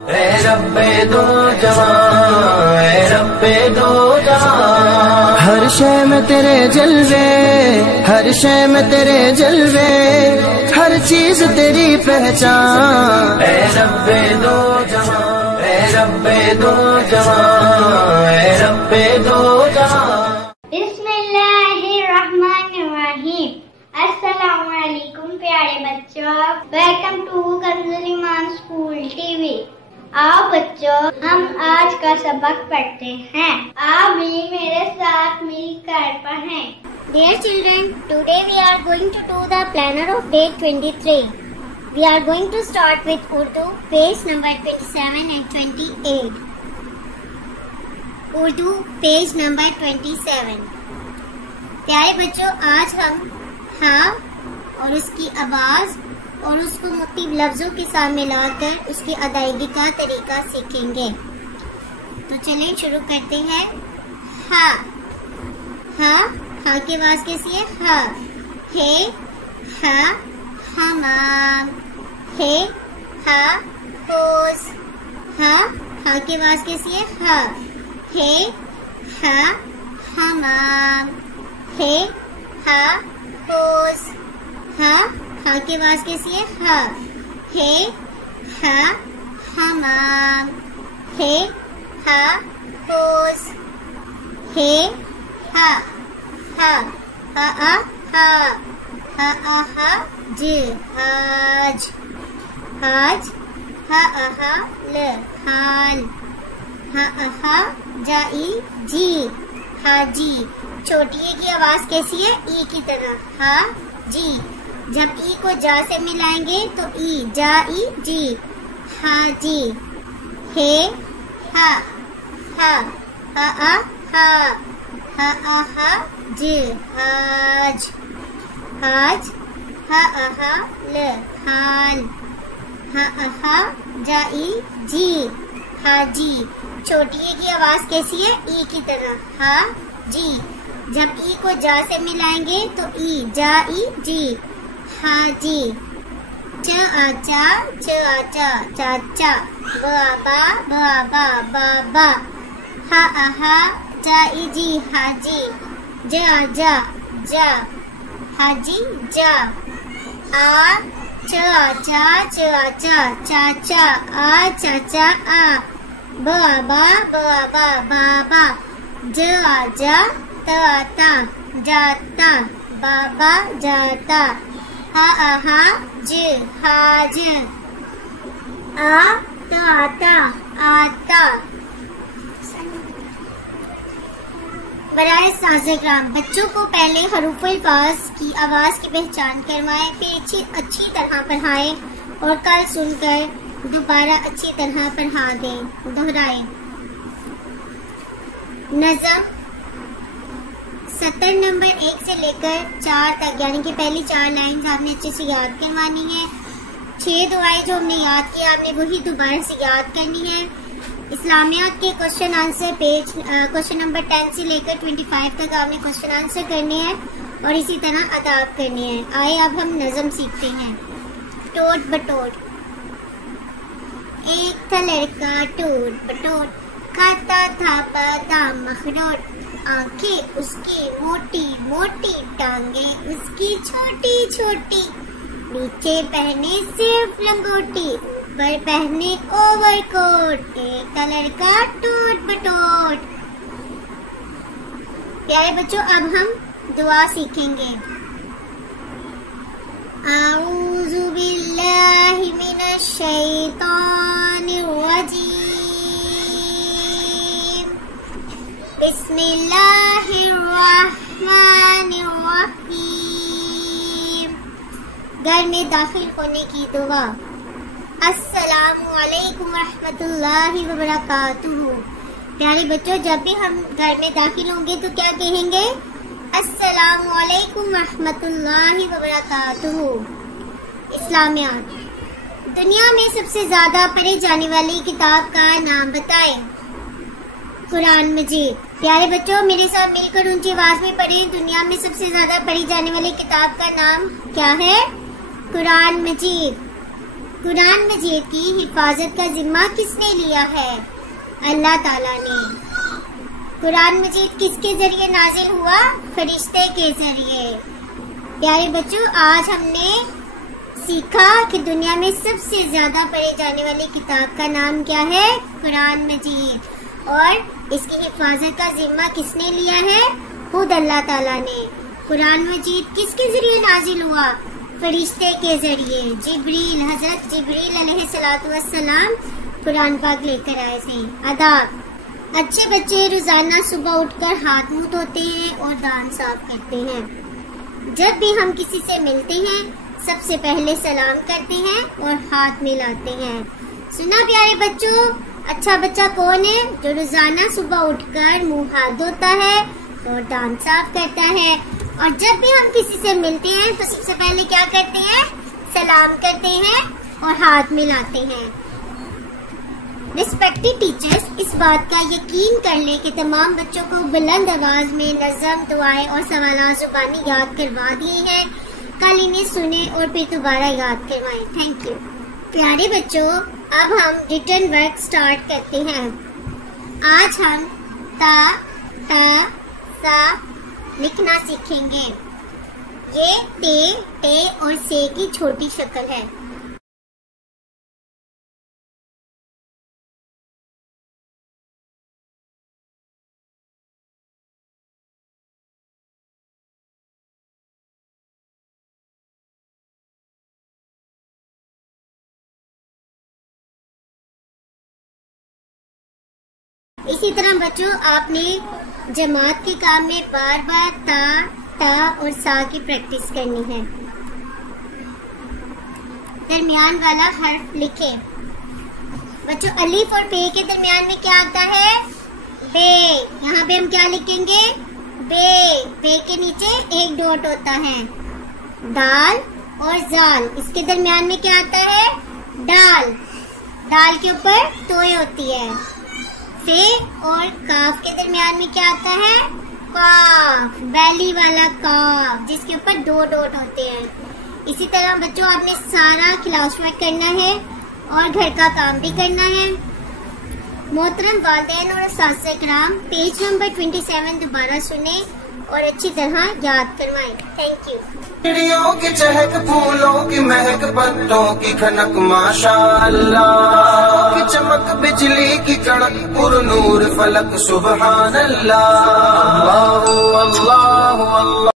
ऐ रब्बे दो जहां, ऐ रब्बे दो जहां, हर शय में तेरे जलवे, हर शय में तेरे जलवे, हर चीज तेरी पहचान। ऐ रब्बे दो जहां, ऐ रब्बे दो जहां, ऐ रब्बे दो जहां। बिस्मिल्लाहिर्रहमानिर्रहीम। अस्सलामुअलैकुम प्यारे बच्चों, welcome to Kanzul Iman school TV. आओ बच्चों, हम आज का सबक पढ़ते हैं। आप भी मेरे साथ मिलकर पढ़ें। Dear children, today we are going to do the planner of day 23. We are going to start with Urdu, page number 27 and 28. Urdu page number 27। प्यारे बच्चों, आज हम हाँ और उसकी आवाज और उसको मुख्तलिफ लफ्जों के साथ मिलाकर उसकी अदायगी का तरीका सीखेंगे। तो चलें शुरू करते हैं। हाँ हाँ हाँ की आवाज कैसी है? हाँ। हे हाँ हमाम, हे हाँ होस। हाँ हाँ की आवाज कैसी है? हाँ। हे हाँ हमाम, हे हाँ होस। हाँ हाँ की आवाज कैसी है? हाँ। हे हाँ हमाम, हे हाँ होस। हे हाँ हाँ हाँ हाँ हाँ हाँ हाँ ज हाज, हाज हाँ हाँ ल हाल, हाँ हाँ जाई जी हाजी। छोटी ई की आवाज कैसी है? ई की तरह। हाँ जी। जब ई को जा से मिलाएंगे तो ई जा ई जी हाँ जी। हे हा हा हा हा हा हा हा ज हाज, हाज हा हा ल हाल, हाँ हाँ जाई जी हाजी। छोटी ई की आवाज कैसी है? ई की तरह। हाँ जी। जब ई को जा से मिलाएंगे तो ई जा ई जी हाँ जी। च आचा च आचा चाचा, बाबा बाबा बाबा, हा आहा जा ई जी हाजी, जा जा जा हाजी जा। आ च आचा चाचा, आ चाचा आ, बाबा बाबा बाबा, ज आजा त आता जाता, बाबा जाता, हा आहा ज हाज, आ त आता आता। बराए साज़-ए-किराम, बच्चों को पहले हरूफ़ुल अल्फाज की आवाज की पहचान करवाएं, फिर अच्छी तरह पढ़ाएं और कल सुनकर दोबारा अच्छी तरह पढ़ा दें। दोहराएं। नज़म सतर नंबर 1 से लेकर 4 तक, यानी कि पहली 4 लाइन्स आपने अच्छे से याद करवानी है। 6 दुआएं जो हमने याद किया आपने वही दोबारा से याद करनी है। इस्लामियात के question answer page question number 10 से लेकर 25 तक आपने क्वेश्चन आंसर करने हैं और इसी तरह अदाब करने हैं। आए अब हम नज़म सीखते हैं। टोट बटोट। एक था लड़का टोट बटोट, खाता था बादाम अखरोट, आंखें उसकी मोटी मोटी, टांगे उसकी छोटी छोटी, नीचे पहने सिर्फ लंगोटी, ऊपर पहने ओवरकोट, एक था लड़का टोट बटोट। प्यारे बच्चों, अब हम दुआ सीखेंगे। आऊज़ु बिल्लाहि मिनश शैतानिर रजीम, बिस्मिल्लाहिर रहमानिर रहीम। घर में दाखिल होने की दुआ। अस्सलामु अलैकुम रहमतुल्लाहि व बरकातुहू। प्यारे बच्चों, जब भी हम घर में दाखिल होंगे तो क्या कहेंगे? अस्सलामु अलैकुम रहमतुल्लाहि व बरकातुहू। इस्लामियात। दुनिया में सबसे ज्यादा पढ़ी जाने वाली किताब का नाम बताएं। कुरान मजीद। प्यारे बच्चों, मेरे साथ मिलकर ऊंची आवाज में पढ़ें। दुनिया में सबसे ज्यादा पढ़ी जाने वाली किताब का नाम क्या है? कुरान मजीद। कुरान मजीद की हिफाजत का जिम्मा किसने लिया है? अल्लाह ताला ने। कुरान मजीद किसके जरिए नाजिल हुआ? फरिश्ते के जरिए। प्यारे बच्चों, आज हमने सीखा कि दुनिया में सबसे ज्यादा पढ़ी जाने वाली किताब का नाम क्या है? कुरान मजीद। और इसकी हिफाजत का जिम्मा किसने लिया है? खुद अल्लाह ताला ने। कुरान मजीद किसके जरिए नाजिल हुआ? फरिश्ते के जरिए। जिब्रील, हजरत जिब्रील अलैहिस्सलातु वस्सलाम कुरान पाक लेकर आए थे। आदाब। अच्छे बच्चे रोजाना सुबह उठकर हाथ मुंह धोते हैं और दांत साफ करते हैं। जब भी हम किसी से मिलते हैं सबसे पहले सलाम करते हैं और हाथ मिलाते हैं। सुना प्यारे बच्चों? अच्छा बच्चा कौन है? जो रोजाना सुबह उठकर मुंह हाथ धोता है और दांत साफ करता है। और जब भी हम किसी से मिलते हैं तो सबसे पहले क्या करते हैं? सलाम करते हैं और हाथ मिलाते हैं। रिस्पेक्टेड टीचर्स, इस बात का यकीन कर ले कि तमाम बच्चों को बुलंद आवाज में नज़म, दुआएं और सवालात जुबानी याद करवा दिए हैं। कल इन्हें सुने और फिर दोबारा याद करवाएं। Thank you. प्यारे बच्चों, अब हम रिटन वर्क स्टार्ट करते हैं। आज हम ता, ता, सा लिखना सीखेंगे। ये ते, टे और से की छोटी शक्ल है। इसी तरह बच्चों, आपने जमात के काम में बार बार ता, ता और सा की प्रैक्टिस करनी है। दरमियान वाला हर्फ लिखे। बच्चों, अलीफ और बे के दरमियान में क्या आता है? बे। यहाँ पे हम क्या लिखेंगे? बे। बे के नीचे एक डॉट होता है। दाल और जाल, इसके दरमियान में क्या आता है? डाल। दाल के ऊपर तोय होती है। फे और काफ के दरमियान में क्या आता है? काफ। बैली वाला काफ, जिसके ऊपर दो डॉट होते हैं। इसी तरह बच्चों, आपने सारा क्लास वर्क करना है और घर का काम भी करना है। मोहतरम वालिदैन और उस्ताद इकराम, पेज नंबर 27 दोबारा सुने और अच्छी तरह याद करवाएं। Thank you. चिड़ियों की चहक, फूलों की महक, पत्तों की खनक, माशाअल्लाह की चमक, बिजली की कड़क, पुरनूर फलक, सुबहान अल्लाह। अल्लाह अल्लाह अल्लाह।